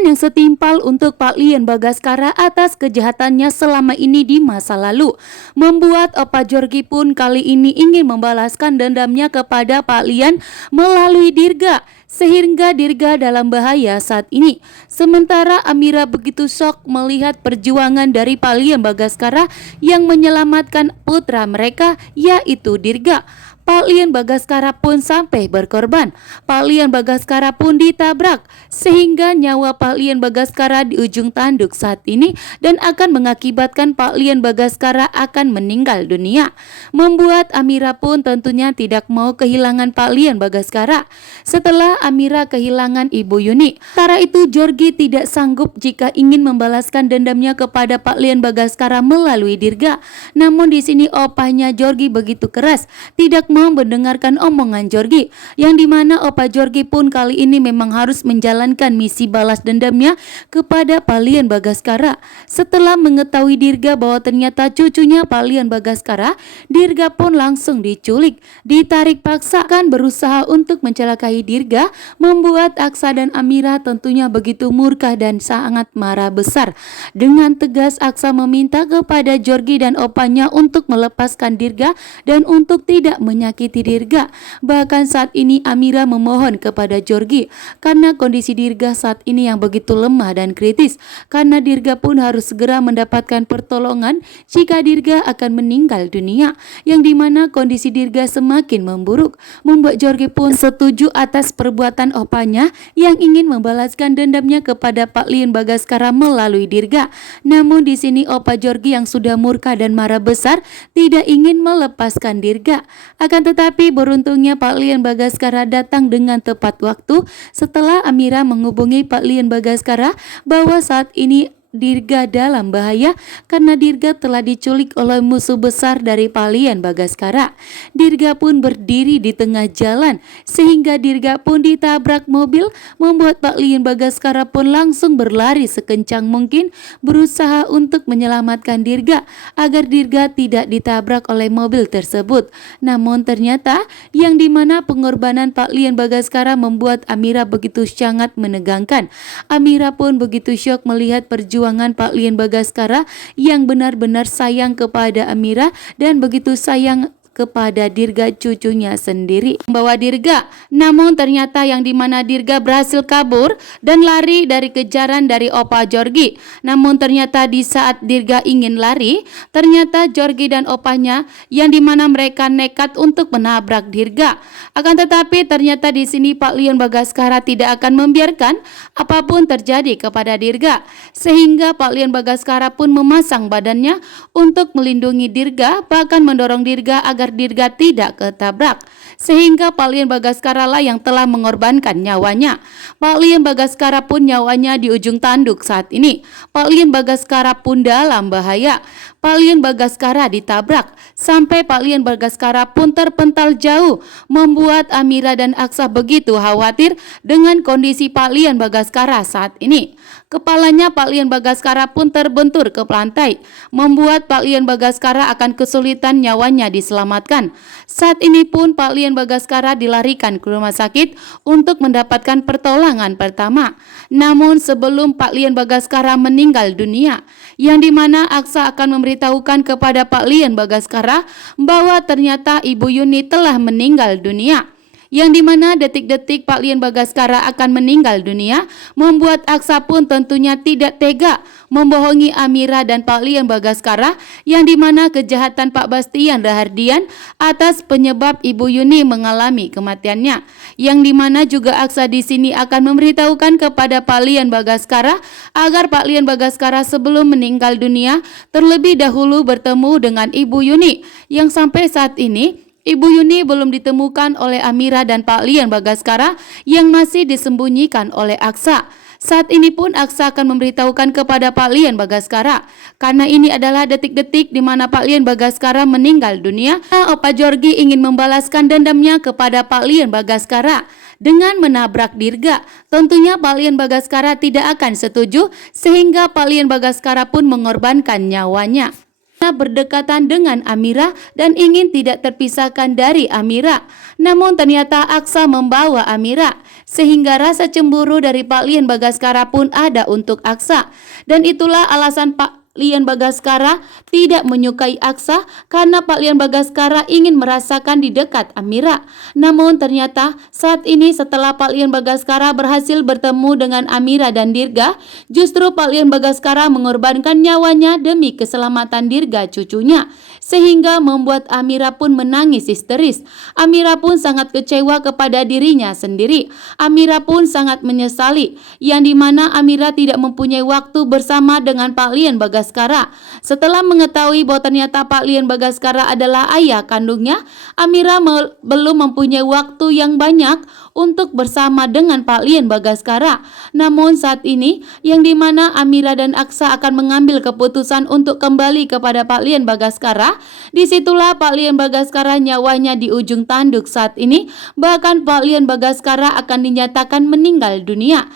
Hukuman yang setimpal untuk Pak Lian Bagaskara atas kejahatannya selama ini di masa lalu membuat Opa Jorgi pun kali ini ingin membalaskan dendamnya kepada Pak Lian melalui Dirga, sehingga Dirga dalam bahaya saat ini. Sementara Amira begitu shock melihat perjuangan dari Pak Lian Bagaskara yang menyelamatkan putra mereka, yaitu Dirga. Pak Lian Bagaskara pun sampai berkorban. Pak Lian Bagaskara pun ditabrak sehingga nyawa Pak Lian Bagaskara di ujung tanduk saat ini dan akan mengakibatkan Pak Lian Bagaskara akan meninggal dunia. Membuat Amira pun tentunya tidak mau kehilangan Pak Lian Bagaskara setelah Amira kehilangan Ibu Yuni. Sementara itu Jorgi tidak sanggup jika ingin membalaskan dendamnya kepada Pak Lian Bagaskara melalui Dirga. Namun di sini opahnya Jorgi begitu keras, tidak mau mendengarkan omongan Jorgi, yang dimana Opa Jorgi pun kali ini memang harus menjalankan misi balas dendamnya kepada Pak Lian Bagaskara. Setelah mengetahui Dirga bahwa ternyata cucunya Pak Lian Bagaskara, Dirga pun langsung diculik, ditarik paksa, kan berusaha untuk mencelakai Dirga, membuat Aksa dan Amira tentunya begitu murka dan sangat marah besar. Dengan tegas Aksa meminta kepada Jorgi dan opanya untuk melepaskan Dirga dan untuk tidak menyakiti Dirga. Bahkan saat ini Amira memohon kepada Jorgi karena kondisi Dirga saat ini yang begitu lemah dan kritis, karena Dirga pun harus segera mendapatkan pertolongan jika Dirga akan meninggal dunia, yang dimana kondisi Dirga semakin memburuk. Membuat Jorgi pun setuju atas perbuatan opanya yang ingin membalaskan dendamnya kepada Pak Lian Bagaskara melalui Dirga. Namun di sini Opa Jorgi yang sudah murka dan marah besar tidak ingin melepaskan Dirga. Akan tetapi beruntungnya Pak Lian Bagaskara datang dengan tepat waktu setelah Amira menghubungi Pak Lian Bagaskara bahwa saat ini Dirga dalam bahaya karena Dirga telah diculik oleh musuh besar dari Pak Lian Bagaskara. Dirga pun berdiri di tengah jalan sehingga Dirga pun ditabrak mobil, membuat Pak Lian Bagaskara pun langsung berlari sekencang mungkin berusaha untuk menyelamatkan Dirga agar Dirga tidak ditabrak oleh mobil tersebut. Namun ternyata yang dimana pengorbanan Pak Lian Bagaskara membuat Amira begitu sangat menegangkan. Amira pun begitu syok melihat perjuangan Pak Lian Bagaskara yang benar-benar sayang kepada Amira dan begitu sayang kepada Dirga cucunya sendiri, membawa Dirga. Namun ternyata yang dimana Dirga berhasil kabur dan lari dari kejaran dari Opa Jorgi. Namun ternyata di saat Dirga ingin lari, ternyata Jorgi dan opanya yang dimana mereka nekat untuk menabrak Dirga. Akan tetapi ternyata di sini Pak Lian Bagaskara tidak akan membiarkan apapun terjadi kepada Dirga, sehingga Pak Lian Bagaskara pun memasang badannya untuk melindungi Dirga, bahkan mendorong Dirga agar Dirga tidak ketabrak, sehingga Pak Lian Bagaskara lah yang telah mengorbankan nyawanya. Pak Lian Bagaskara pun nyawanya di ujung tanduk saat ini. Pak Lian Bagaskara pun dalam bahaya. Pak Lian Bagaskara ditabrak sampai Pak Lian Bagaskara pun terpental jauh, membuat Amira dan Aksa begitu khawatir dengan kondisi Pak Lian Bagaskara saat ini. Kepalanya Pak Lian Bagaskara pun terbentur ke lantai, membuat Pak Lian Bagaskara akan kesulitan nyawanya diselamatkan. Saat ini pun Pak Lian Bagaskara dilarikan ke rumah sakit untuk mendapatkan pertolongan pertama. Namun sebelum Pak Lian Bagaskara meninggal dunia, yang dimana Aksa akan memberitahukan kepada Pak Lian Bagaskara bahwa ternyata Ibu Yuni telah meninggal dunia, yang dimana detik-detik Pak Lian Bagaskara akan meninggal dunia membuat Aksa pun tentunya tidak tega membohongi Amira dan Pak Lian Bagaskara, yang dimana kejahatan Pak Bastian Rahardian atas penyebab Ibu Yuni mengalami kematiannya, yang dimana juga Aksa di sini akan memberitahukan kepada Pak Lian Bagaskara agar Pak Lian Bagaskara sebelum meninggal dunia terlebih dahulu bertemu dengan Ibu Yuni, yang sampai saat ini Ibu Yuni belum ditemukan oleh Amira dan Pak Lian Bagaskara yang masih disembunyikan oleh Aksa. Saat ini pun Aksa akan memberitahukan kepada Pak Lian Bagaskara, karena ini adalah detik-detik di mana Pak Lian Bagaskara meninggal dunia. Opa Jorgi ingin membalaskan dendamnya kepada Pak Lian Bagaskara dengan menabrak Dirga. Tentunya Pak Lian Bagaskara tidak akan setuju, sehingga Pak Lian Bagaskara pun mengorbankan nyawanya. berdekatan dengan Amira dan ingin tidak terpisahkan dari Amira. Namun ternyata Aksa membawa Amira, sehingga rasa cemburu dari Pak Lian Bagaskara pun ada untuk Aksa. Dan itulah alasan Pak Lian Bagaskara tidak menyukai Aksa, karena Pak Lian Bagaskara ingin merasakan di dekat Amira. Namun ternyata saat ini setelah Pak Lian Bagaskara berhasil bertemu dengan Amira dan Dirga, justru Pak Lian Bagaskara mengorbankan nyawanya demi keselamatan Dirga cucunya, sehingga membuat Amira pun menangis histeris. Amira pun sangat kecewa kepada dirinya sendiri. Amira pun sangat menyesali, yang dimana Amira tidak mempunyai waktu bersama dengan Pak Lian Bagaskara. Setelah mengetahui bahwa ternyata Pak Lian Bagaskara adalah ayah kandungnya, Amira belum mempunyai waktu yang banyak untuk bersama dengan Pak Lian Bagaskara. Namun saat ini, yang dimana Amira dan Aksa akan mengambil keputusan untuk kembali kepada Pak Lian Bagaskara, disitulah Pak Lian Bagaskara nyawanya di ujung tanduk saat ini. Bahkan Pak Lian Bagaskara akan dinyatakan meninggal dunia.